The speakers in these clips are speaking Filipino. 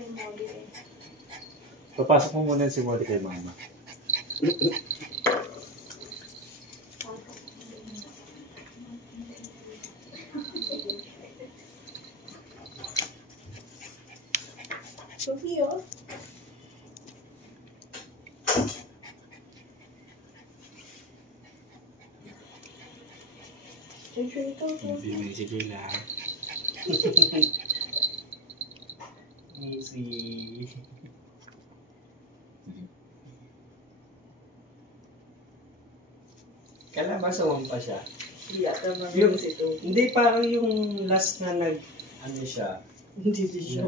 yung Molly eh. Papasok mo muna si Molly kay mama. Sophie, oh. Sige lang. Easy. Kailan ba sumampa siya? Yung, Hindi, parang yung last na ano siya. hindi siya.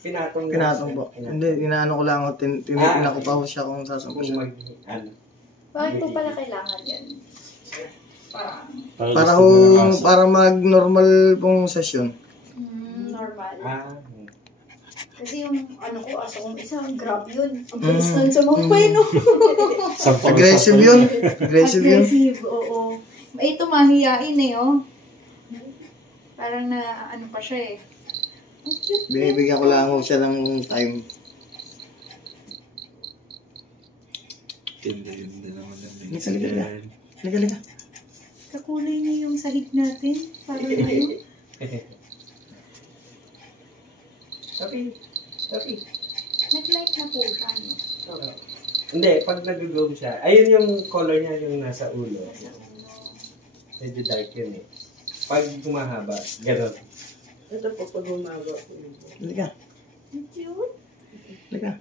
Pinatong Po. Hindi, inaano ko lang ako, tinitina ko pa ako siya kung sasampa siya. Bakit po pala kailangan yan? Para mag-normal pong session. Normal. Kasi yung ano ko, aso kong isa, grab yun. Ang bilis nun sa mga no? Aggressive yun. Aggressive, oo. Ito mahiyain eh, oh. Parang na, ano pa siya eh. Binibigyan ko lang siya ng time. Ganda naman namin. Liga. Kakulay niya yung sahig natin. Parang ano. Sorry. Nag-light na po siya, no? Hindi, pag nag-groom siya, ayun yung color niya yung nasa ulo. Medyo dark yun eh. Pag humahaba, gano'n. Ito po pag humahaba. Liga. Cute. Liga.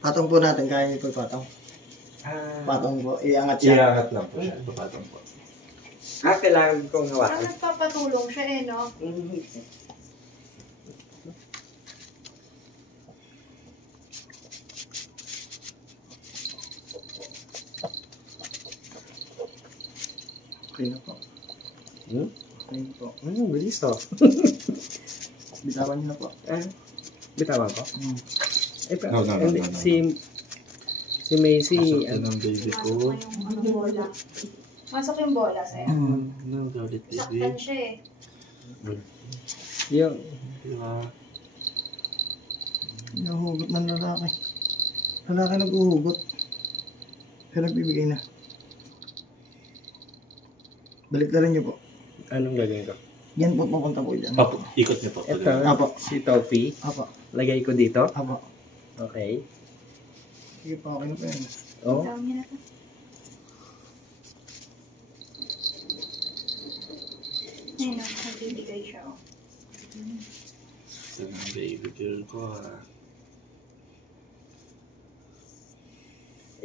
Patong po natin, kaya niyo po patong. Patong po, iangat siya. Iangat lang po siya, patong po. Kailangan kong Parang hawakan. nagpapatulong siya eh, no? Okay na po. Okay po. Bilis to. Bitawan niyo na po. Bitawan ko? No. Si Macy. Pasok na ng baby ko. Masok yung bola sa'yo. No, galit baby. Saktan siya eh. Yung, Diba? Nahugot ng lalaki. Lalaki nag-uhugot. Pero nagbibigay na. Balik na rin niyo po. anong gagawin ko? Yan po, pupunta po dyan. Papo, ikot niyo po. Ito, Apo. si Toffee. Apo. Lagay ko dito. Apo. Okay. Sige po, okay na po yan. Oh. Tawag niya na to. Ayun o, nagbibigay siya o. Sa ng baby girl ko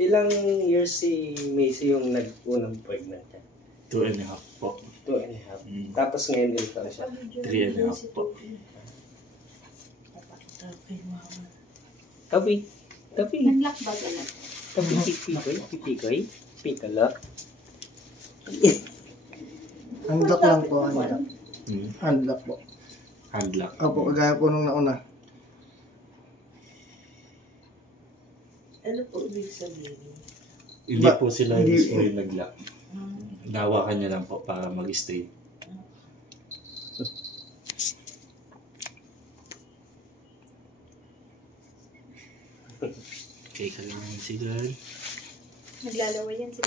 Ilang years si Macy yung nag-unang pregnant niya? 2.5 po. 2.5. Tapos ngayon din pala siya. 3.5 po. Toffee. Toffee. Nag-lock ba ganun? Toffee. Pipikoy. Pikalo. Handlock lang po, handlock. Handlock po. Handlock. Opo, kagaya po nung nauna. Ano po ibig sabihin? Hindi po sila hindi- mismo yung nag-lock. Nawakan niya lang po para mag-stay. Okay ka lang si girl. Naglalaway yan si